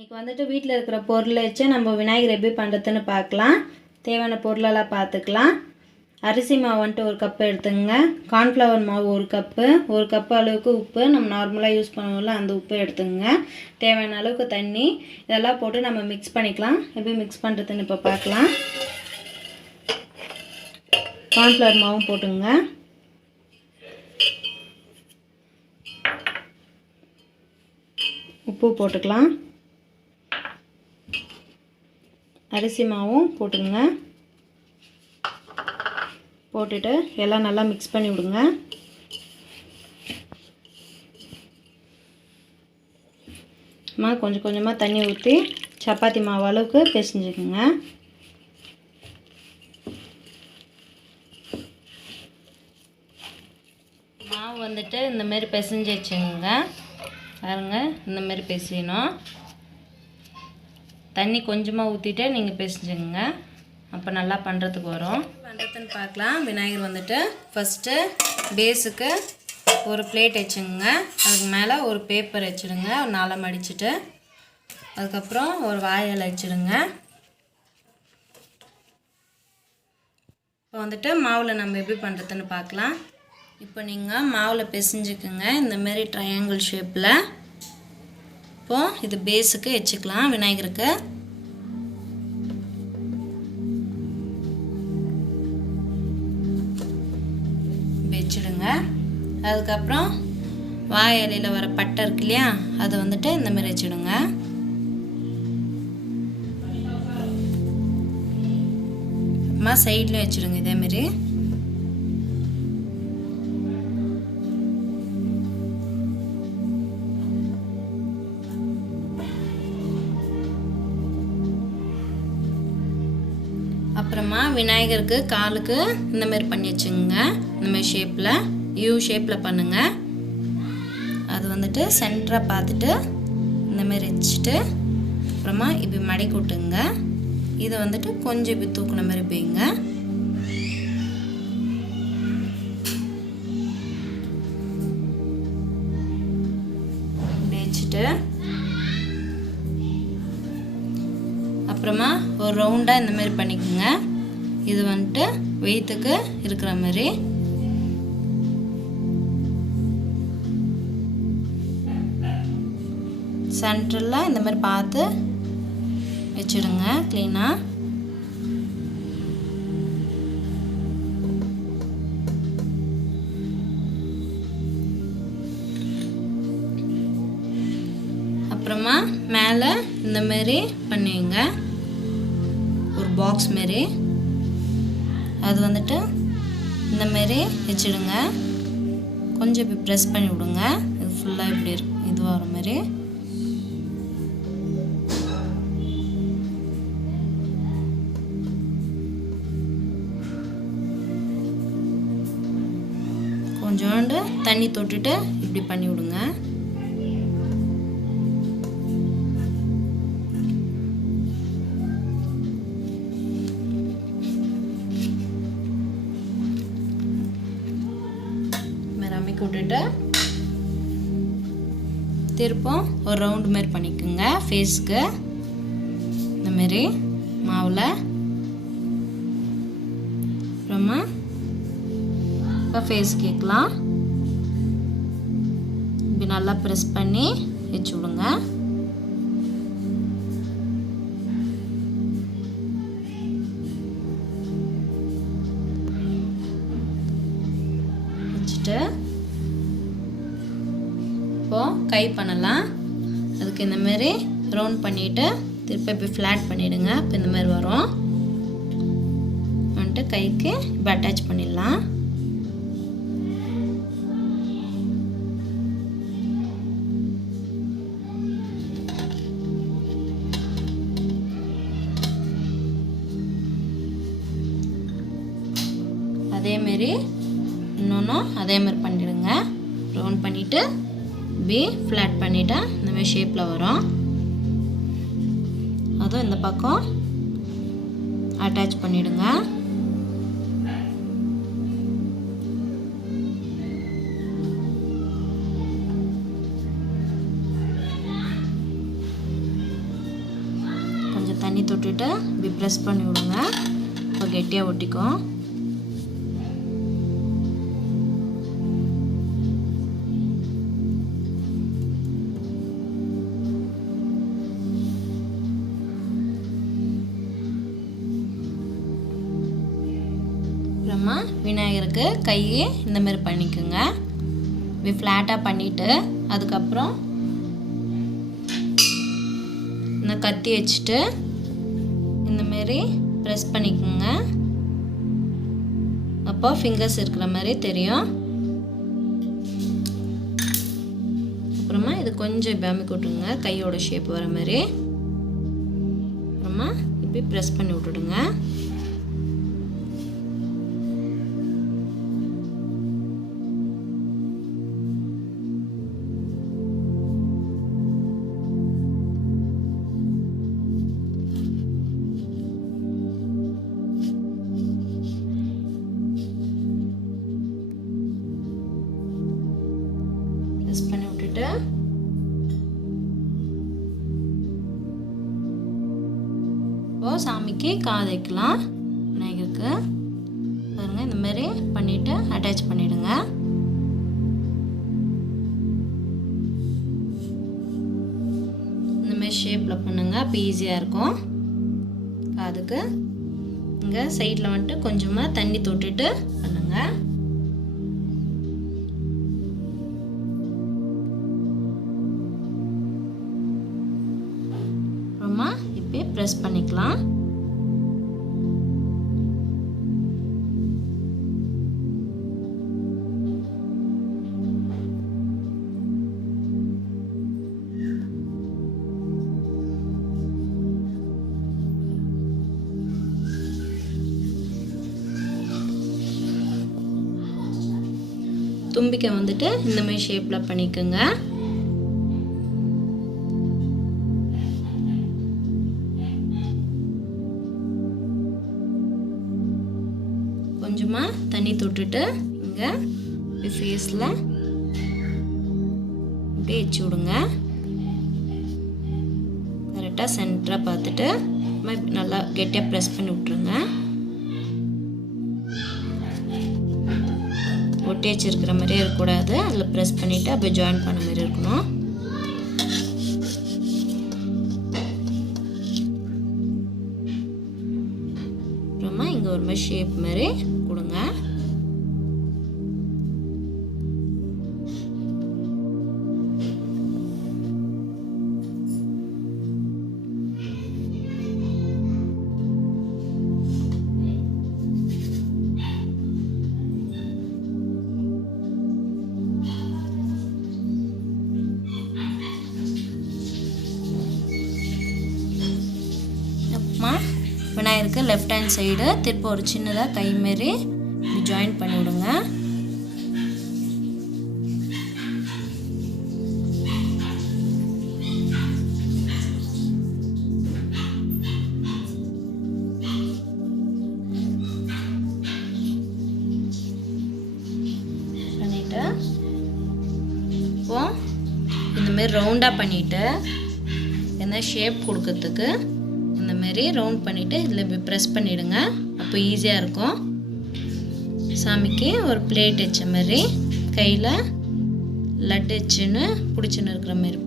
இன்றைக்கி வந்துட்டு வீட்டில் இருக்கிற பொருளை வச்சு நம்ம விநாயகர் எப்படி பண்ணுறதுன்னு பார்க்கலாம். தேவையான பொருளெல்லாம் பார்த்துக்கலாம். அரிசி மாவு வந்துட்டு 1 கப்பு எடுத்துங்க. கார்ன்ஃப்ளவர் மாவு 1 கப்பு, 1 கப்பு அளவுக்கு உப்பு, நம்ம நார்மலாக யூஸ் பண்ணுவோம்ல அந்த உப்பு எடுத்துங்க. தேவையான அளவுக்கு தண்ணி, இதெல்லாம் போட்டு நம்ம மிக்ஸ் பண்ணிக்கலாம். எப்படி மிக்ஸ் பண்ணுறதுன்னு இப்போ பார்க்கலாம். கார்ன்ஃப்ளவர் மாவும் போட்டுங்க. உப்பு போட்டுக்கலாம். அரிசி மாவும் போட்டுங்க. போட்டுட்டு எல்லாம் நல்லா மிக்ஸ் பண்ணி விடுங்க. கொஞ்சம் கொஞ்சமாக தண்ணி ஊற்றி சப்பாத்தி மாவு அளவுக்கு பிசைஞ்சுக்குங்க. மாவு வந்துட்டு இந்தமாரி பிசைஞ்சு வச்சுங்க. பாருங்க, இந்தமாரி பிசையணும். தண்ணி கொஞ்சமாக ஊற்றிட்டு நீங்கள் பிசைஞ்சுங்க. அப்போ நல்லா பண்ணுறதுக்கு வரும். பண்ணுறதுன்னு பார்க்கலாம். விநாயகர் வந்துட்டு ஃபஸ்ட்டு பேஸுக்கு ஒரு பிளேட் வச்சுங்க. அதுக்கு மேலே ஒரு பேப்பர் வச்சுடுங்க, ஒரு 4 மடிச்சுட்டு. அதுக்கப்புறம் ஒரு வாழை வச்சுடுங்க. இப்போ வந்துட்டு மாவில் நம்ம எப்படி பண்ணுறதுன்னு பார்க்கலாம். இப்போ நீங்கள் மாவில் பிசைஞ்சுக்குங்க இந்தமாரி ட்ரையாங்கிள் ஷேப்பில். இப்போது இது பேஸுக்கு வச்சுக்கலாம். விநாயகருக்கு வச்சுடுங்க. அதுக்கப்புறம் வாழை இலையில் வர பட்டை இருக்கு இல்லையா, அதை வந்துட்டு இந்தமாரி வச்சுடுங்க. அப்புறமா சைடில் வச்சுடுங்க இதேமாரி. அப்புறமா விநாயகருக்கு காலுக்கு இந்தமாரி பண்ணி வச்சுங்க. இந்தமாரி ஷேப்பில் யூ ஷேப்பில் பண்ணுங்கள். அது வந்துட்டு சென்டராக பார்த்துட்டு இந்தமாரி வச்சுட்டு அப்புறமா இப்படி மடக்கி விட்டுங்க. இதை வந்துட்டு கொஞ்சம் இப்படி தூக்குன மாதிரி போய்ங்க. வச்சுட்டு அப்புறமா ஒரு ரவுண்டாக இந்தமாரி பண்ணிக்கோங்க. இது வந்துட்டு வெயிட்டுக்கு இருக்கிற மாதிரி. சென்டரில் இந்த மாதிரி பார்த்து வச்சுடுங்க க்ளீனாக. அப்புறமா மேலே இந்தமாரி பண்ணுவீங்க, ஒரு பாக்ஸ் மாரி. அது வந்துட்டு இந்தமாரி வச்சுடுங்க. கொஞ்சம் இப்படி ப்ரெஸ் பண்ணி விடுங்க. இது ஃபுல்லாக இப்படி இது வர மாதிரி. கொஞ்சோண்டு தண்ணி தொட்டுட்டு இப்படி பண்ணி விடுங்க. விட்டுட்டு திருப்பம் ஒரு ரவுண்டு மாரி பண்ணிக்கோங்க ஃபேஸுக்கு. இந்தமாரி மாவில். அப்புறமா இப்போ ஃபேஸ் கேட்கலாம். இப்படி நல்லா ப்ரெஸ் பண்ணி வச்சு விடுங்க. வச்சுட்டு இப்போது கை பண்ணலாம். அதுக்கு இந்தமாரி ரவுண்ட் பண்ணிவிட்டு திருப்பி இப்படி ஃப்ளாட் பண்ணிவிடுங்க. இப்போ இந்தமாரி வரும். வந்துட்டு கைக்கு இப்போ அட்டாச் பண்ணிடலாம். அதேமாரி இன்னொன்றும் அதேமாதிரி பண்ணிவிடுங்க. ரவுண்ட் பண்ணிவிட்டு இப்படி ஃப்ளாட் பண்ணிவிட்டா இந்தமாதிரி ஷேப்பில் வரும். அதுவும் இந்த பக்கம் அட்டாச் பண்ணிவிடுங்க. தொட்டுட்டு இப்படி ப்ரெஸ் பண்ணி விடுங்க. இப்போ கெட்டியாக ஒட்டிக்கும். அப்புறமா விநாயகருக்கு கையை இந்த மாதிரி பண்ணிக்கோங்க. இப்படி ஃப்ளாட்டாக பண்ணிவிட்டு அதுக்கப்புறம் இந்த கத்தி வச்சுட்டு இந்தமாரி ப்ரெஸ் பண்ணிக்கோங்க. அப்போ ஃபிங்கர்ஸ் இருக்கிற மாதிரி தெரியும். அப்புறமா இது கொஞ்சம் இப்படி அமுக்கி விட்டுருங்க, கையோட ஷேப் வர மாதிரி. அப்புறமா இப்படி ப்ரெஸ் பண்ணி விட்டுடுங்க. ப்ரெஸ் பண்ணி விட்டுட்டு இப்போ சாமிக்கு காது வைக்கலாம். விநாயகருக்கு பாருங்க, இந்த மாதிரி பண்ணிட்டு அட்டாச் பண்ணிடுங்க. இந்த மாதிரி ஷேப்பில் பண்ணுங்க, அப்போ ஈஸியாக இருக்கும். காதுக்கு இங்கே சைடில் வந்துட்டு கொஞ்சமாக தண்ணி தொட்டுட்டு பண்ணுங்க. இப்போ ப்ரெஸ் பண்ணிக்கலாம். தும்பிக்கை வந்துட்டு இந்த மாதிரி ஷேப்பில் பண்ணிக்கோங்க. கொஞ்சமாக தண்ணி தொட்டுட்டு இங்கே ஃபேஸில் இப்படியே வச்சு விடுங்க. கரெக்டாக சென்டராக பார்த்துட்டு நல்லா கெட்டியாக ப்ரெஸ் பண்ணி விட்ருங்க. ஒட்டி வச்சுருக்கிற மாதிரியே இருக்கக்கூடாது, அதில் ப்ரெஸ் பண்ணிவிட்டு அப்படியே ஜாயின் பண்ண மாதிரி இருக்கணும். அப்புறமா இங்கே ஒரு மாதிரி ஷேப் மாதிரி கொடுங்க. விநாயகருக்கு லெஃப்ட் ஹேண்ட் சைடு திருப்ப ஒரு சின்னதாக கை மாரி ஜாயின் பண்ணி விடுங்க. பண்ணிட்டு இப்போ இந்த மாதிரி ரவுண்டாக பண்ணிட்டு என்ன ஷேப் கொடுக்கறதுக்கு இந்த மாதிரி ரவுண்ட் பண்ணிவிட்டு இதில் இப்படி ப்ரெஸ் பண்ணிவிடுங்க. அப்போ ஈஸியாக இருக்கும். சாமிக்கு ஒரு பிளேட் வச்ச மாதிரி கையில் லட்டு வச்சுன்னு பிடிச்சின்னு இருக்கிற மாதிரி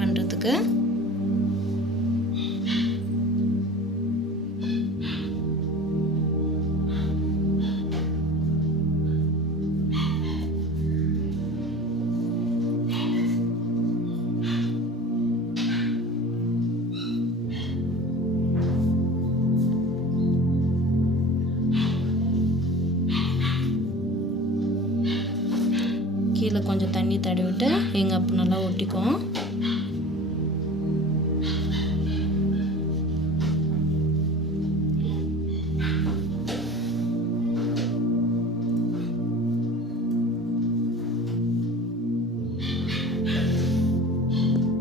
பண்ணுறதுக்கு. கீழே கொஞ்சம் தண்ணி தடவிட்டு எங்க அப்போ நல்லா ஒட்டிக்கும்.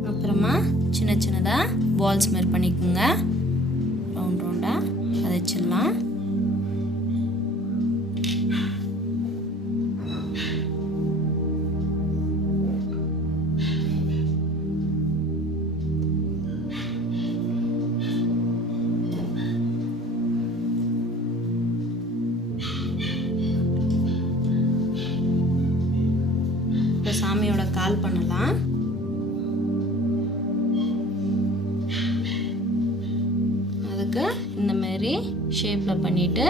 அப்புறமா சின்ன சின்னதாக பால்ஸ் மாதிரி பண்ணிக்கோங்க. ரவுண்ட் ரவுண்டாக அதை வச்சிடலாம். பண்ணலாம். அதுக்கு இந்த மாதிரி ஷேப்பில் பண்ணிவிட்டு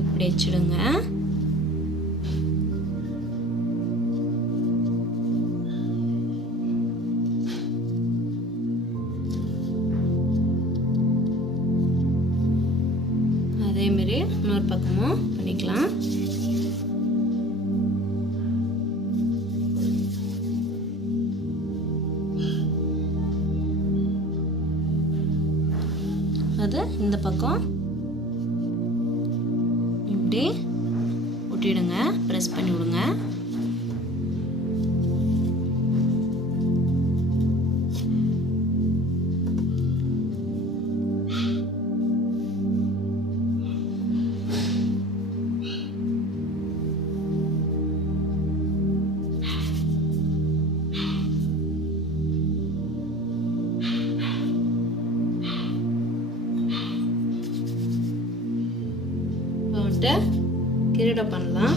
இப்படி வச்சுடுங்க. அதேமாரி இன்னொரு பக்கமும் பண்ணிக்கலாம். அது இந்த பக்கம் இப்படி ஒட்டிடுங்க, ப்ரெஸ் பண்ணி விடுங்க. கிரீட பண்ணலாம்.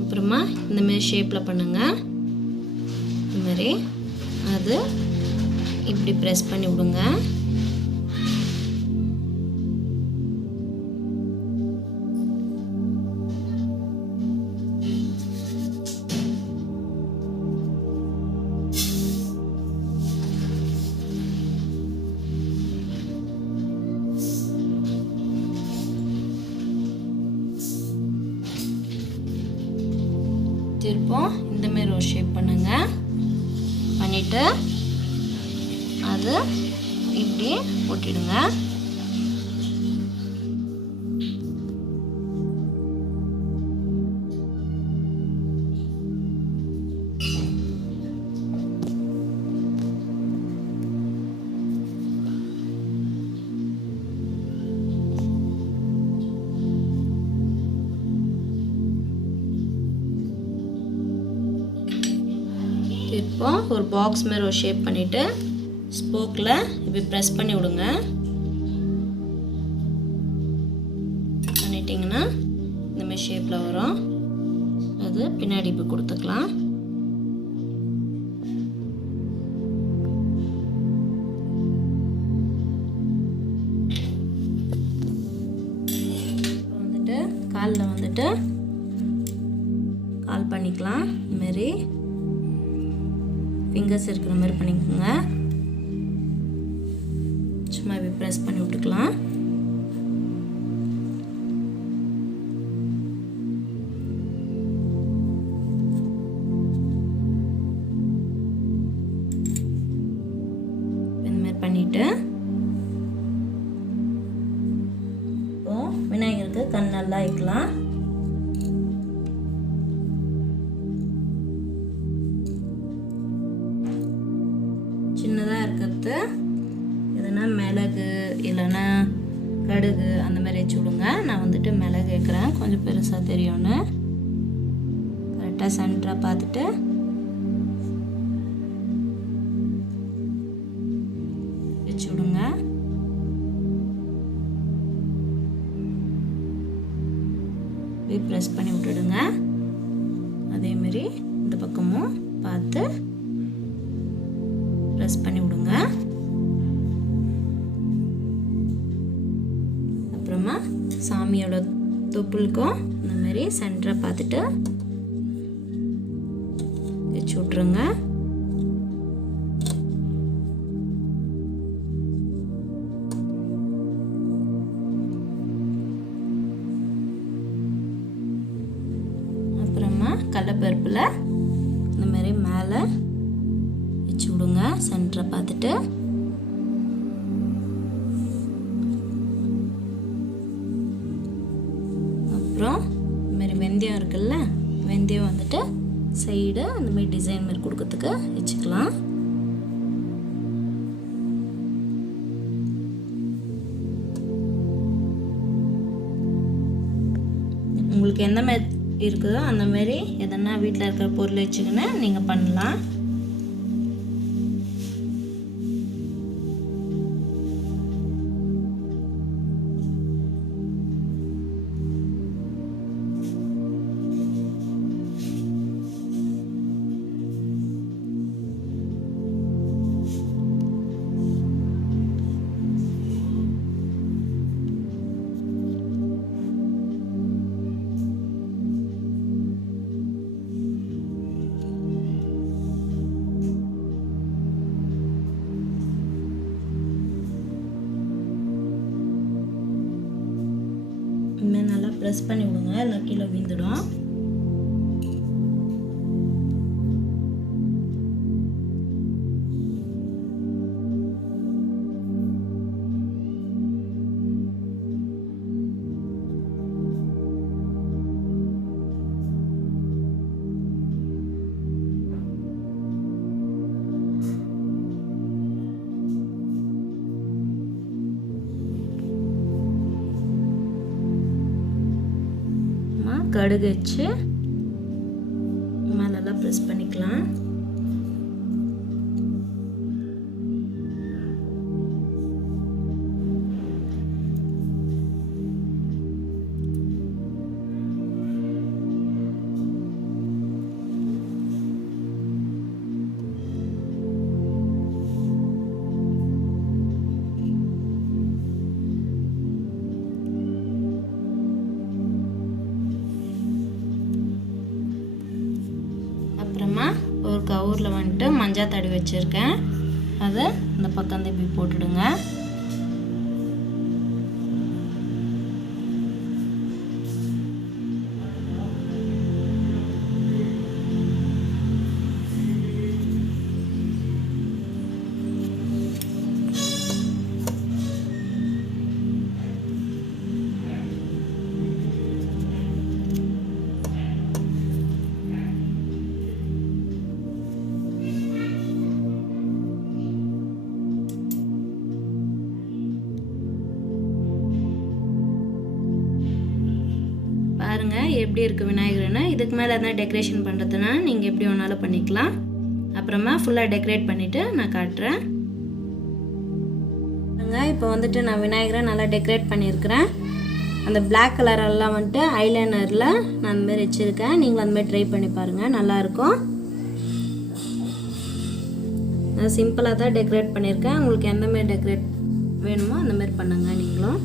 அப்புறமா இந்த மாதிரி ஷேப்பில் பண்ணுங்க. இந்த மாதிரி அது இப்படி ப்ரெஸ் பண்ணி விடுங்க. திருப்போம் இந்த மாதிரி ஒரு ஷேப் பண்ணுங்க. பண்ணிட்டு அது இப்படி ஒட்டிடுங்க. இப்போ ஒரு பாக்ஸ் மாதிரி ஒரு ஷேப் பண்ணிவிட்டு ஸ்போக்கில் இப்படி ப்ரெஸ் பண்ணி விடுங்க. பண்ணிட்டிங்கன்னா இந்தமாதிரி ஷேப்பில் வரும். அது பின்னாடி இப்போ கொடுத்துக்கலாம். வந்துட்டு காலில் வந்துட்டு கால் பண்ணிக்கலாம். இதுமாரி ஃபிங்கர்ஸ் இருக்கிற மாதிரி பண்ணிக்கோங்க. சும்மா இப்படி ப்ரெஸ் பண்ணி விட்டுக்கலாம். இந்த மாதிரி பண்ணிட்டு இப்போ விநாயகருக்கு கண் நல்லா வைக்கலாம். சின்னதாக இருக்கிறது எதுனா மிளகு இல்லைன்னா கடுகு அந்த மாதிரி வச்சு விடுங்க. நான் வந்துட்டு மிளகு வைக்கிறேன், கொஞ்சம் பெருசாக தெரியும்னு. கரெக்டாக சென்டராக பார்த்துட்டு வச்சு விடுங்க. இப்படி ப்ரெஸ் பண்ணி விட்டுடுங்க. அதேமாரி இந்த பக்கமும் பார்த்து ப்ரெஸ் பண்ணி விடுங்க. அப்புறமா சாமியோட தொப்புளுக்கும் இந்த மாதிரி சென்டரை பார்த்துட்டு வச்சு விட்ருங்க. அப்புறமா கடலைப்பருப்பில் இந்த மாதிரி மேலே வச்சு விடுங்க, சென்டரை பார்த்துட்டு. அப்புறம் இந்த மாதிரி வெந்தயம் இருக்குல்ல, வெந்தயம் வந்துட்டு சைடு அந்த மாதிரி டிசைன் மாதிரி கொடுக்கறதுக்கு வச்சுக்கலாம். உங்களுக்கு எந்த மாதிரி இருக்குதோ அந்த மாதிரி எதனா வீட்டில் இருக்கிற பொருள் வச்சுக்கின்னு நீங்கள் பண்ணலாம். இனிமேல் நல்லா ப்ரெஸ் பண்ணி விடுங்க, இல்லை கீழே விழுந்துடும். கடுகு வச்சு மேலெல்லாம் ப்ரெஸ் பண்ணிக்கலாம். அப்புறமா ஒரு கவரில் வந்துட்டு மஞ்சள் தடவி வச்சுருக்கேன், அதை இந்த பக்கம் இப்படி போட்டுடுங்க. பாருங்க எப்படி இருக்குது விநாயகர்னா. இதுக்கு மேலே எதனா டெக்கரேஷன் பண்ணுறதுனா நீங்கள் எப்படி வேணாலும் பண்ணிக்கலாம். அப்புறமா ஃபுல்லாக டெக்கரேட் பண்ணிவிட்டு நான் காட்டுறேன். இப்போ வந்துட்டு நான் விநாயகரை நல்லா டெக்கரேட் பண்ணியிருக்கிறேன். அந்த பிளாக் கலரெல்லாம் வந்துட்டு ஐலைனரில் நான் அந்தமாரி வச்சுருக்கேன். நீங்களும் அந்தமாதிரி ட்ரை பண்ணி பாருங்கள், நல்லாயிருக்கும். நான் சிம்பிளாக தான் டெக்கரேட் பண்ணியிருக்கேன். உங்களுக்கு எந்தமாரி டெக்கரேட் வேணுமோ அந்தமாரி பண்ணுங்கள் நீங்களும்.